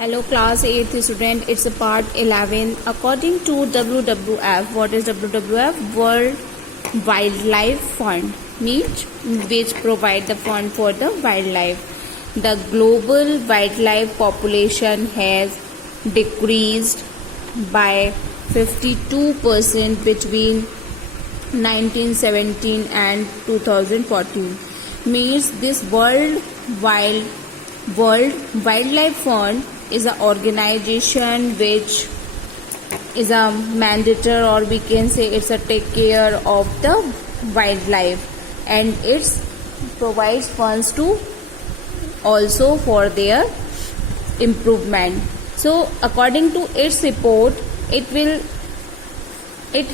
Hello class 8th student, it's a part 11. According to WWF, what is WWF? World Wildlife Fund, which provide the fund for the wildlife. The global wildlife population has decreased by 52% between 1917 and 2014. Means this World Wildlife Fund is an organization which is a mandator, or we can say it's a take care of the wildlife, and it provides funds to also for their improvement. So according to its report, it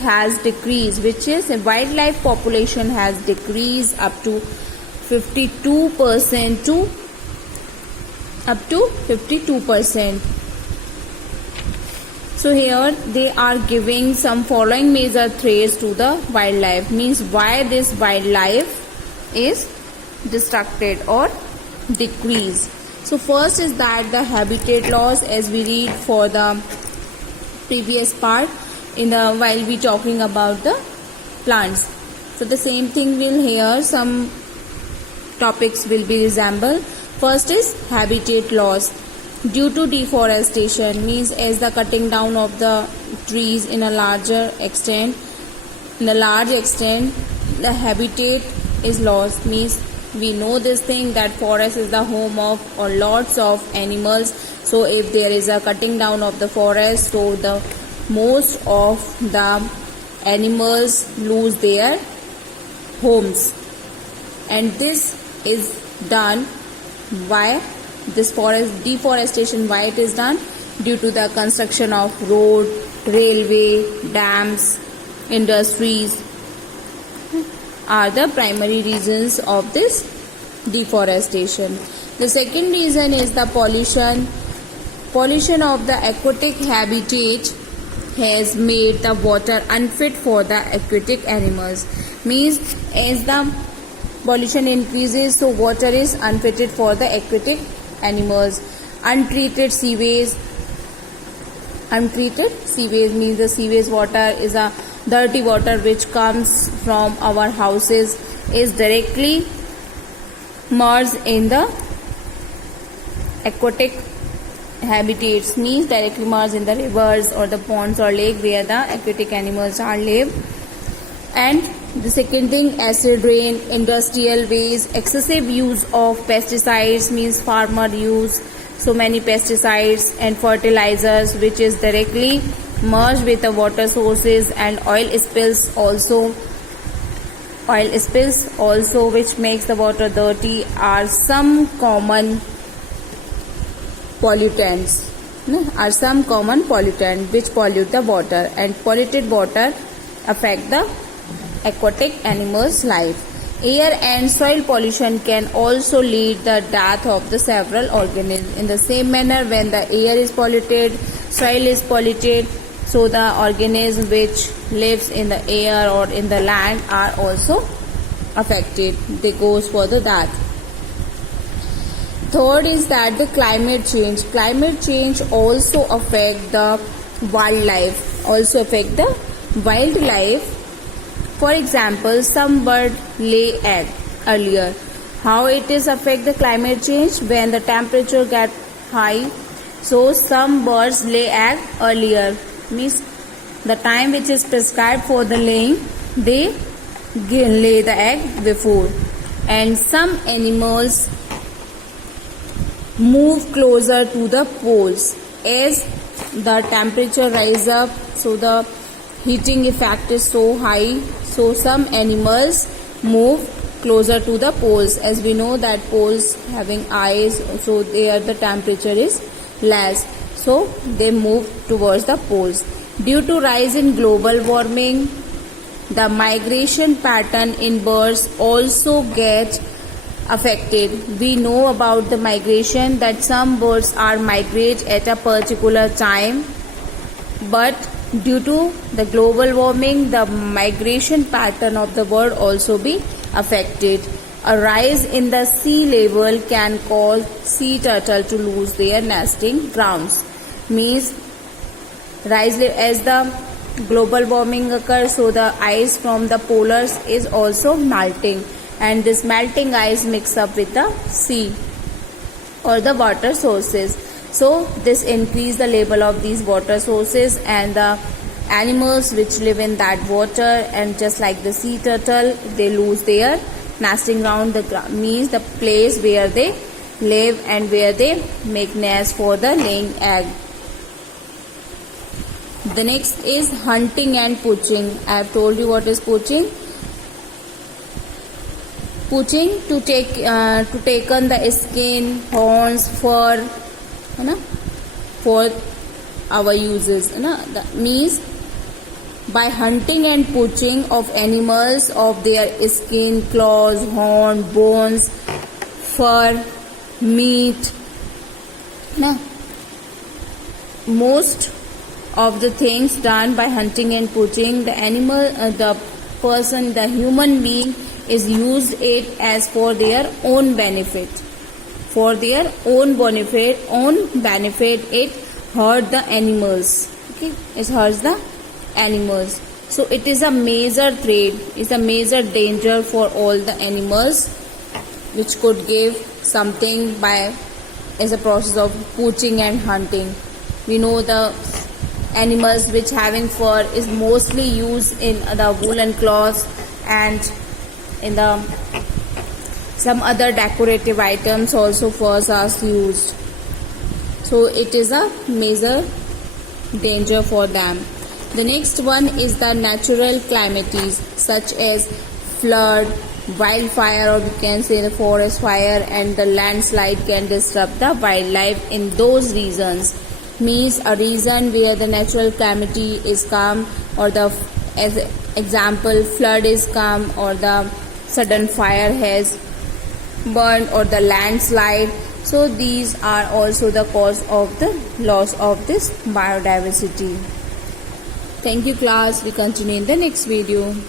has decreased, which is wildlife population has decreased up to 52% to up to 52%. So here they are giving some following major threats to the wildlife, means why this wildlife is destructed or decreased. So first is that the habitat loss, as we read for the previous part while we talking about the plants. So the same thing will here, some topics will be resemble. First is habitat loss due to deforestation, means as the cutting down of the trees in a large extent, the habitat is lost. Means we know this thing that forest is the home of lots of animals. So if there is a cutting down of the forest, so the most of the animals lose their homes, and this is done. Why this forest deforestation? Why it is done? Due to the construction of road, railway, dams, industries are the primary reasons of this deforestation. The second reason is the pollution. Pollution of the aquatic habitat has made the water unfit for the aquatic animals. Means as the pollution increases, so water is unfitted for the aquatic animals. Untreated sewage means the sewage water is a dirty water which comes from our houses, is directly merged in the aquatic habitats, means directly merged in the rivers or the ponds or lake where the aquatic animals are live. And the second thing, acid rain, industrial waste, excessive use of pesticides, means farmer use so many pesticides and fertilizers which is directly merged with the water sources, and oil spills also which makes the water dirty are some common pollutants which pollute the water, and polluted water affect the aquatic animals' life. Air and soil pollution can also lead the death of the several organisms. In the same manner, when the air is polluted, soil is polluted, so the organisms which lives in the air or in the land are also affected. They goes for the death. Third is that the climate change. Climate change also affect the wildlife. For example, some bird lay egg earlier. How it is affect the climate change? When the temperature get high, so some birds lay egg earlier. Means the time which is prescribed for the laying, they lay the egg before. And some animals move closer to the poles as the temperature rise up, so the heating effect is so high, so some animals move closer to the poles. As we know that poles having eyes, so there the temperature is less, so they move towards the poles. Due to rise in global warming, the migration pattern in birds also get affected. We know about the migration, that some birds are migrate at a particular time, but due to the global warming, the migration pattern of the bird also be affected. a rise in the sea level can cause sea turtle to lose their nesting grounds. Means rise as the global warming occurs, so the ice from the polars is also melting, and this melting ice mix up with the sea or the water sources. So this increase the level of these water sources, and the animals which live in that water, and just like the sea turtle, they lose their nesting ground. Means the place where they live and where they make nest for the laying egg. The next is hunting and poaching. I have told you what is poaching. Poaching to take on the skin, horns, fur, for our uses. That means by hunting and poaching of animals of their skin, claws, horn, bones, fur, meat. Most of the things done by hunting and poaching, the animal, the person, the human being is used it as for their own benefit. For their own benefit, it hurt the animals. Okay, it hurts the animals. So it is a major threat, it's a major danger for all the animals, which could give something by as a process of poaching and hunting. We know the animals which having fur is mostly used in the woolen cloths and in the some other decorative items also furs are used. So it is a major danger for them. The next one is the natural calamities such as flood, wildfire, or we can say the forest fire, and the landslide can disrupt the wildlife in those regions. Means a region where the natural calamity is come, or the, as example, flood is come, or the sudden fire has burned, or the landslide. So these are also the cause of the loss of this biodiversity. Thank you class. We continue in the next video.